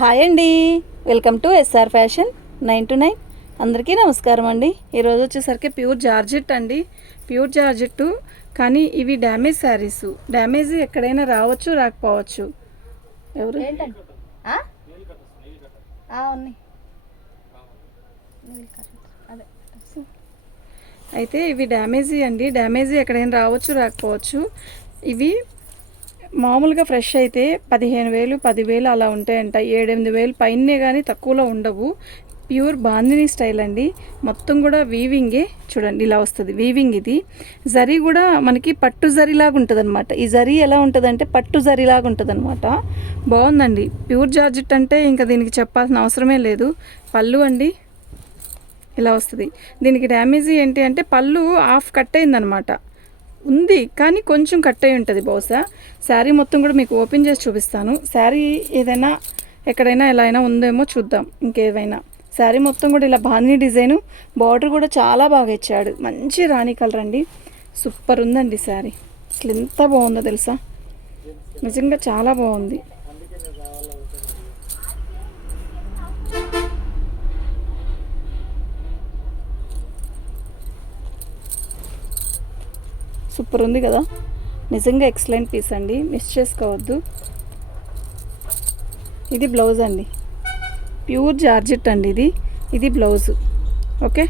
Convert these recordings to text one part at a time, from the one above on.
Hi అండి, welcome to SR fashion 9 to 9. అందరికీ నమస్కారం అండి. ఈరోజు వచ్చేసరికి ప్యూర్ జార్జెట్ అండి. ప్యూర్ జార్జెట్, కానీ ఇవి డ్యామేజ్ శారీస్. డ్యామేజ్ ఎక్కడైనా రావచ్చు, రాకపోవచ్చు. ఎవరు అయితే ఇవి డ్యామేజీ అండి. డ్యామేజీ ఎక్కడైనా రావచ్చు, రాకపోవచ్చు. ఇవి మామూలుగా ఫ్రెష్ అయితే 15,000 10,000 అలా ఉంటాయంట. 7-8,000 పైనే కానీ తక్కువలో ఉండవు. ప్యూర్ బాందిని స్టైల్ అండి. మొత్తం కూడా వీవింగే. చూడండి ఇలా వస్తుంది వీవింగ్. ఇది జరీ కూడా మనకి పట్టు జరీలాగా ఉంటుంది అనమాట. ఈ జరీ ఎలా ఉంటుందంటే పట్టు జరీలాగా ఉంటుంది అనమాట. బాగుందండి. ప్యూర్ జార్జెట్ అంటే ఇంకా దీనికి చెప్పాల్సిన అవసరమే లేదు. పళ్ళు అండి ఇలా వస్తుంది. దీనికి డ్యామేజ్ ఏంటి అంటే పళ్ళు హాఫ్ కట్ అయిందనమాట. ఉంది కానీ కొంచెం కట్ అయి ఉంటుంది బహుశా. శారీ మొత్తం కూడా మీకు ఓపెన్ చేసి చూపిస్తాను. శారీ ఏదైనా ఎక్కడైనా ఎలా అయినా ఉందేమో చూద్దాం. ఇంకేమైనా శారీ మొత్తం కూడా ఇలా బాందిని డిజైను. బార్డర్ కూడా చాలా బాగా ఇచ్చాడు. మంచి రాణి కలర్ అండి. సూపర్ ఉందండి శారీ. అసలు ఎంత బాగుందో తెలుసా, నిజంగా చాలా బాగుంది. సూపర్ ఉంది కదా, నిజంగా ఎక్సలెంట్ పీస్ అండి, మిస్ చేసుకోవద్దు. ఇది బ్లౌజ్ అండి, ప్యూర్ జార్జెట్ అండి. ఇది బ్లౌజు. ఓకే,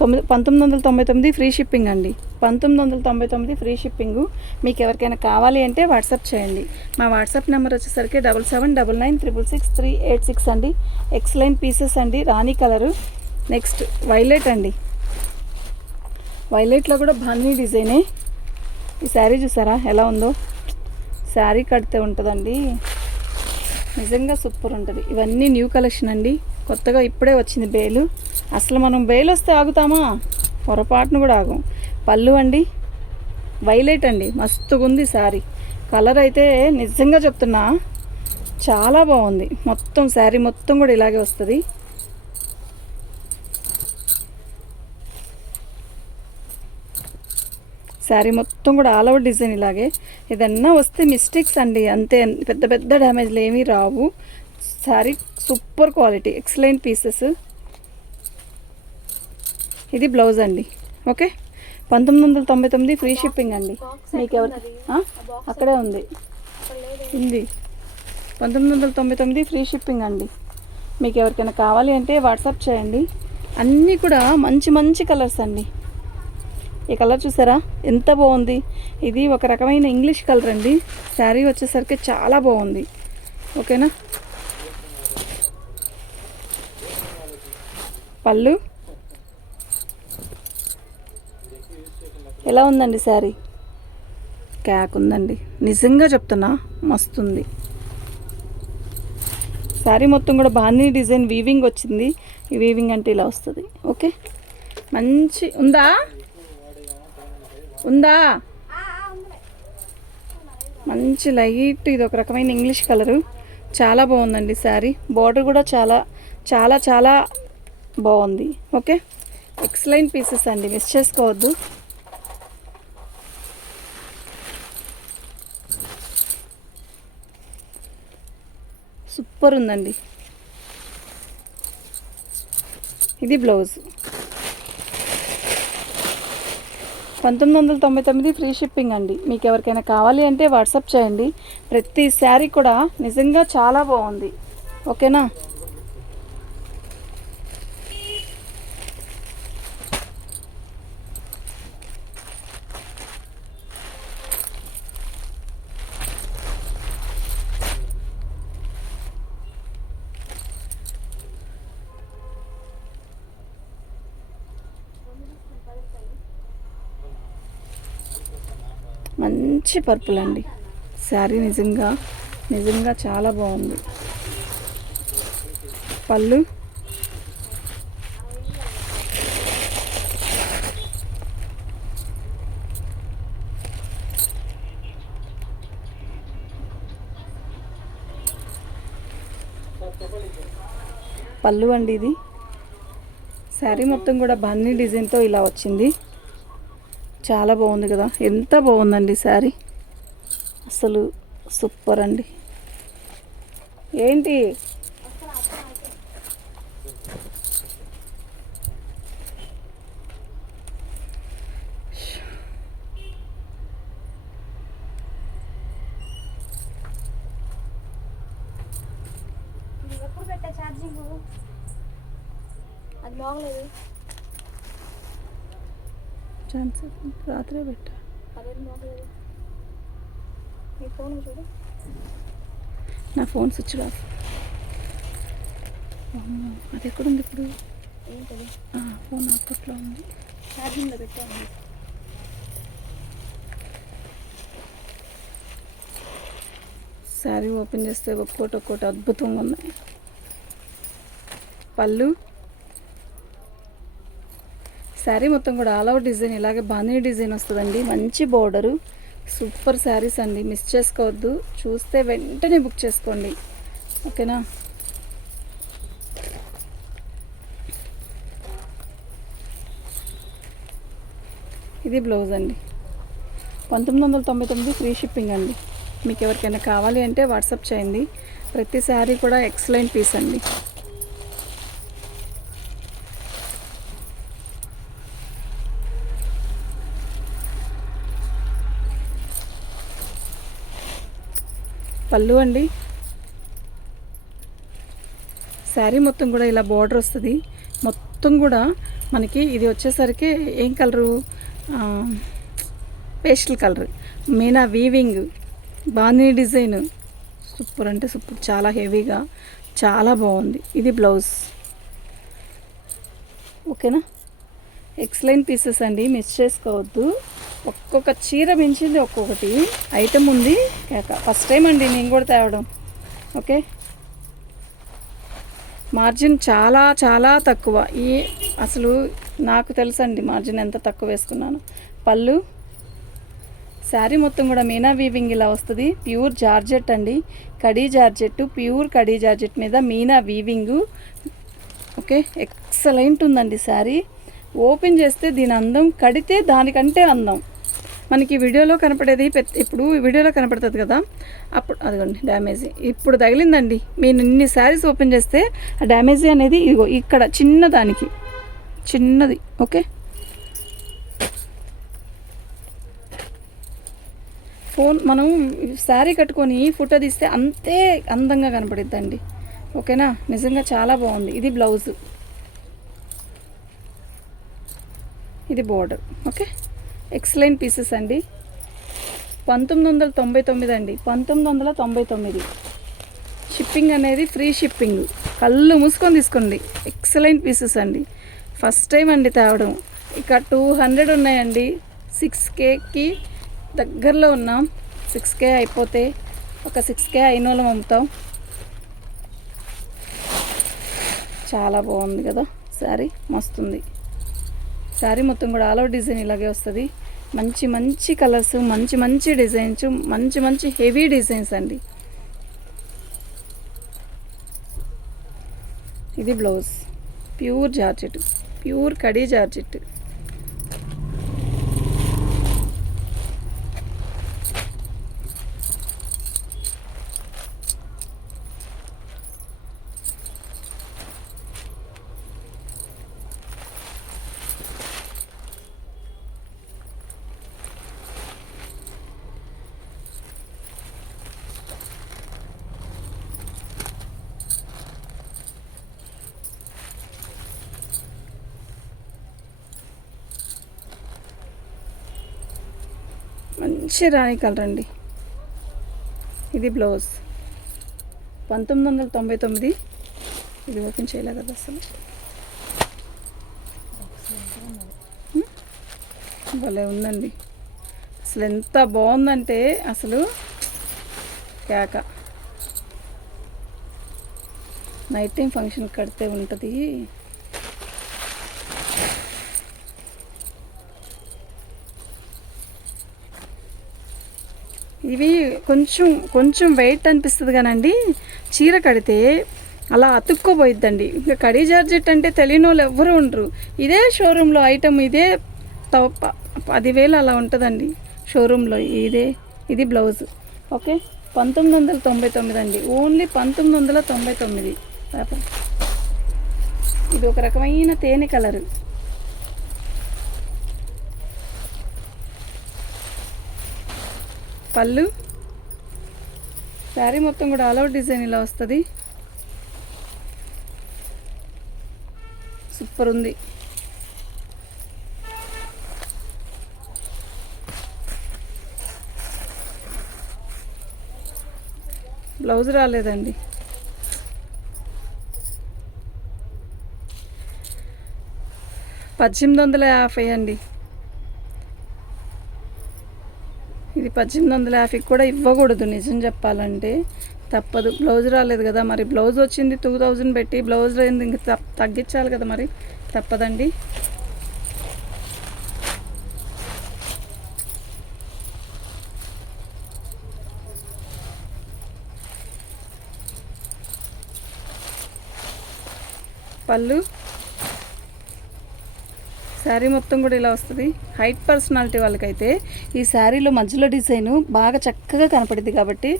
1999 ఫ్రీ షిప్పింగ్ అండి. 1999 ఫ్రీ షిప్పింగు. మీకు ఎవరికైనా కావాలి అంటే వాట్సాప్ చేయండి. మా వాట్సాప్ నెంబర్ వచ్చేసరికి 7799966386 అండి. ఎక్సలెంట్ పీసెస్ అండి. రాణి కలరు. నెక్స్ట్ వైలెట్ అండి. వైలెట్లో కూడా బాందిని డిజైనే. ఈ శారీ చూసారా ఎలా ఉందో. శారీ కడితే ఉంటుందండి, నిజంగా సూపర్ ఉంటుంది. ఇవన్నీ న్యూ కలెక్షన్ అండి, కొత్తగా ఇప్పుడే వచ్చింది బేలు. అసలు మనం బేలు వస్తే ఆగుతామా? పొరపాటును కూడా ఆగం. పళ్ళు అండి వైలెట్ అండి, మస్తుగా ఉంది శారీ. కలర్ అయితే నిజంగా చెప్తున్నా చాలా బాగుంది. మొత్తం శారీ మొత్తం కూడా ఇలాగే వస్తుంది. శారీ మొత్తం కూడా ఆల్ ఓవర్ డిజైన్ ఇలాగే. ఏదన్నా వస్తే మిస్టేక్స్ అండి అంతే, పెద్ద పెద్ద డ్యామేజ్లు ఏమీ రావు. Sari super quality, excellent pieces. ఇది బ్లౌజ్ అండి. ఓకే, 1999 ఫ్రీ షిప్పింగ్ అండి. మీకు ఎవరు అక్కడే ఉంది 1999 ఫ్రీ షిప్పింగ్ అండి. మీకు ఎవరికైనా కావాలి అంటే వాట్సాప్ చేయండి. అన్నీ కూడా మంచి మంచి కలర్స్ అండి. ఈ కలర్ చూసారా ఎంత బాగుంది. ఇది ఒక రకమైన ఇంగ్లీష్ కలర్ అండి. శారీ వచ్చేసరికి చాలా బాగుంది. ఓకేనా, పళ్ళు ఎలా ఉందండి శారీ? క్యాక్ ఉందండి, నిజంగా చెప్తున్నా మస్తుంది. శారీ మొత్తం కూడా బాందిని డిజైన్ వీవింగ్ వచ్చింది. ఈ వీవింగ్ అంటే ఇలా వస్తుంది. ఓకే, మంచి ఉందా మంచి లైట్, ఇది ఒక రకమైన ఇంగ్లీష్ కలరు. చాలా బాగుందండి శారీ. బార్డర్ కూడా చాలా చాలా చాలా బాగుంది. ఓకే, ఎక్సలెంట్ పీసెస్ అండి, మిస్ చేసుకోవద్దు. సూపర్ ఉందండి. ఇది బ్లౌజ్. 1999 ఫ్రీ షిప్పింగ్ అండి. మీకు ఎవరికైనా కావాలి అంటే వాట్సాప్ చేయండి. ప్రతి శారీ కూడా నిజంగా చాలా బాగుంది. ఓకేనా, మంచి పర్పుల్ అండి. శారీ నిజంగా నిజంగా చాలా బాగుంది. పళ్ళు అండి. ఇది శారీ మొత్తం కూడా బాందిని డిజైన్తో ఇలా వచ్చింది. చాలా బాగుంది కదా, ఎంత బాగుందండి శారీ. అసలు సూపర్ అండి. ఏంటి ఎప్పుడు పెట్టా ఛార్జింగ్? అది బాగలేదు. రాత్రే పెట్టా. అదేం బాగలేదు. మీ ఫోన్ చూడు. నా ఫోన్ స్విచ్ ఆఫ్. అది ఎక్కడుంది ఇప్పుడు? ఏంటది? ఫోన్ అప్పట్లో ఉంది. ఛార్జింగ్లో పెట్టాను. శారీ ఓపెన్ చేస్తే ఒక్కోటి అద్భుతంగా ఉన్నాయి. పళ్ళు, శారీ మొత్తం కూడా ఆల్ అవుట్ డిజైన్ ఇలాగే బాందిని డిజైన్ వస్తుందండి. మంచి బోర్డరు, సూపర్ శారీస్ అండి. మిస్ చేసుకోవద్దు. చూస్తే వెంటనే బుక్ చేసుకోండి, ఓకేనా? ఇది బ్లౌజ్ అండి. 1999 ఫ్రీ షిప్పింగ్ అండి. మీకు ఎవరికైనా కావాలి అంటే వాట్సాప్ చేయండి. ప్రతి శారీ కూడా ఎక్సలెంట్ పీస్ అండి. పళ్ళు అండి. శారీ మొత్తం కూడా ఇలా బార్డర్ వస్తుంది. మొత్తం కూడా మనకి ఇది వచ్చేసరికి ఏం colour? Pastel colour, Meena weaving, bandhani design. Super అంటే సూపర్, చాలా హెవీగా, చాలా బాగుంది. ఇది బ్లౌజ్, ఓకేనా? ఎక్సలెంట్ పీసెస్ అండి, మిస్ చేసుకోవద్దు. ఒక్కొక్క చీర మించింది ఒక్కొక్కటి ఐటమ్ ఉంది. ఫస్ట్ టైం అండి నేను కూడా తేవడం, ఓకే? మార్జిన్ చాలా చాలా తక్కువ. అసలు నాకు తెలుసండి మార్జిన్ ఎంత తక్కువ వేసుకున్నాను. పళ్ళు, శారీ మొత్తం కూడా మీనా వీవింగ్ ఇలా వస్తుంది. ప్యూర్ జార్జెట్ అండి, khadi georgette, pure khadi georgette మీద మీనా వీవింగు, ఓకే? ఎక్సలెంట్ ఉందండి శారీ. ఓపెన్ చేస్తే దీని అందం కడితే దానికంటే అందం. మనకి వీడియోలో కనపడేది ఇప్పుడు వీడియోలో కనపడుతుంది కదా, అప్పుడు అదిగోండి డ్యామేజీ ఇప్పుడు తగిలిందండి. మీరు ఇన్ని శారీస్ ఓపెన్ చేస్తే ఆ డ్యామేజీ అనేది ఇదిగో ఇక్కడ చిన్నదానికి చిన్నది, ఓకే? ఫోన్ మనం శారీ కట్టుకొని ఫోటో తీస్తే అంతే అందంగా కనపడిద్దండి, ఓకేనా? నిజంగా చాలా బాగుంది. ఇది బ్లౌజు, ఇది బోర్డర్, ఓకే? ఎక్సలెంట్ పీసెస్ అండి. 1999 అండి, 1999. షిప్పింగ్ అనేది ఫ్రీ షిప్పింగ్. కళ్ళు మూసుకొని తీసుకోండి. ఎక్సలెంట్ పీసెస్ అండి. ఫస్ట్ టైం అండి తేవడం. ఇక 200 ఉన్నాయండి. 6Kకి దగ్గరలో ఉన్నాం. 6K అయిపోతే ఒక 6K అయిన వాళ్ళం అమ్ముతాం. చాలా బాగుంది కదా శారీ, మస్తుంది. శారీ మొత్తం కూడా ఆల్ అవుట్ డిజైన్ ఇలాగే వస్తుంది. మంచి మంచి కలర్స్, మంచి మంచి డిజైన్స్, మంచి మంచి హెవీ డిజైన్స్ అండి. ఇది blouse, pure georgette, pure khadi georgette. మంచి రాణి కలర్ అండి. ఇది బ్లౌజ్, 1999. ఇది ఓపెన్ చేయలే కదా అసలు, భలే ఉందండి. అసలు ఎంత బాగుందంటే అసలు కేక. నైట్ టైం ఫంక్షన్ కడితే ఉంటుంది. ఇవి కొంచెం వెయిట్ అనిపిస్తుంది కానండి, చీర కడితే అలా అతుక్కోపోయిద్దండి. ఇంకా కడీ జార్జెట్ అంటే తెలియని వాళ్ళు ఎవ్వరూ ఉండరు. ఇదే షోరూంలో ఐటమ్, ఇదే 10,000 అలా ఉంటుందండి షోరూంలో. ఇది బ్లౌజ్, ఓకే? 1999 అండి, ఓన్లీ 1999 పేపర్. ఇది ఒక రకమైన తేనె కలరు. పళ్ళు, శారీ మొత్తం కూడా ఆల్ అవుట్ డిజైన్ ఇలా వస్తుంది. సూపర్ ఉంది. బ్లౌజ్ రాలేదండి. $1850 అండి. ఇది 1850 కూడా ఇవ్వకూడదు నిజం చెప్పాలంటే, తప్పదు. బ్లౌజ్ రాలేదు కదా, మరి బ్లౌజ్ వచ్చింది 2000 పెట్టి, బ్లౌజ్ లేనిది ఇంక తగ్గించాలి కదా, మరి తప్పదండి. పళ్ళు శారీ మొత్తం కూడా ఇలా వస్తుంది. హైట్ పర్సనాలిటీ వాళ్ళకైతే ఈ శారీలో మధ్యలో డిజైను బాగా చక్కగా కనపడుతుంది కాబట్టి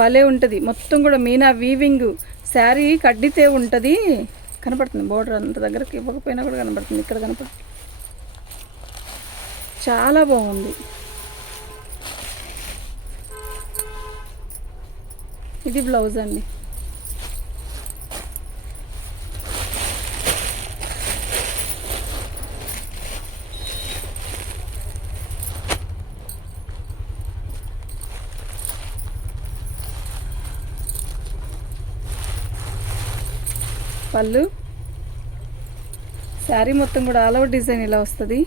భలే ఉంటుంది. మొత్తం కూడా మీనా వీవింగ్ శారీ కడ్డితే ఉంటుంది, కనపడుతుంది. బోర్డర్ అంత దగ్గరకు ఇవ్వకపోయినా కూడా కనపడుతుంది, ఇక్కడ కనపడుతుంది. చాలా బాగుంది. ఇది బ్లౌజ్ అండి. పళ్ళు శారీ మొత్తం కూడా ఆల్ ఓవర్ డిజైన్ ఇలా వస్తుంది.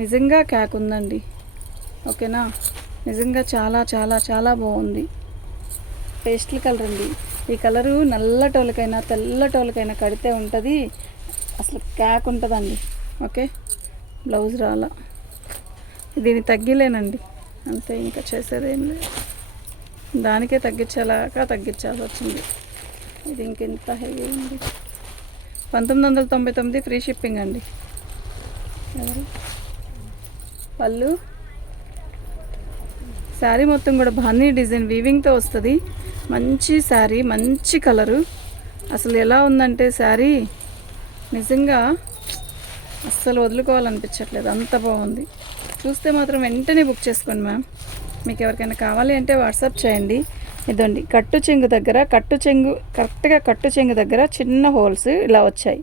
నిజంగా క్యాక్ ఉందండి. ఓకేనా, నిజంగా చాలా చాలా చాలా బాగుంది. పేస్టల్ కలర్ అండి. ఈ కలరు నల్లటోళ్ళకైనా తెల్లటోళ్ళకైనా కడితే ఉంటుంది, అసలు క్యాక్ ఉంటుందండి. ఓకే, బ్లౌజ్ రాలా, దీన్ని తగ్గిలేనండి అంతే, ఇంకా చేసేదేం లేదు. దానికే తగ్గించాల్సి వచ్చింది. ఇది ఇంకెంత హెవీ ఉంది. 1999 ఫ్రీ షిప్పింగ్ అండి. పళ్ళు శారీ మొత్తం కూడా బాన్నీ డిజైన్ వీవింగ్తో వస్తుంది. మంచి శారీ, మంచి కలరు. అసలు ఎలా ఉందంటే శారీ నిజంగా అస్సలు వదులుకోవాలనిపించట్లేదు, అంత బాగుంది. చూస్తే మాత్రం వెంటనే బుక్ చేసుకోండి మ్యామ్. మీకు ఎవరికైనా కావాలి అంటే వాట్సాప్ చేయండి. ఇదండి కరెక్ట్గా కట్టు చెంగు దగ్గర చిన్న హోల్స్ ఇలా వచ్చాయి.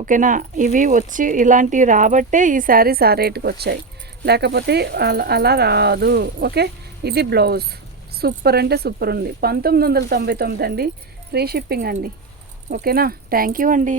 ఓకేనా, ఇవి వచ్చి ఇలాంటివి రాబట్టే ఈ శారీస్ ఆ రేటుకి వచ్చాయి, లేకపోతే అలా రాదు. ఓకే, ఇది బ్లౌజ్. సూపర్ అంటే సూపర్ ఉంది. 1999 అండి, ఫ్రీ షిప్పింగ్ అండి. ఓకేనా, థ్యాంక్ యూ అండి.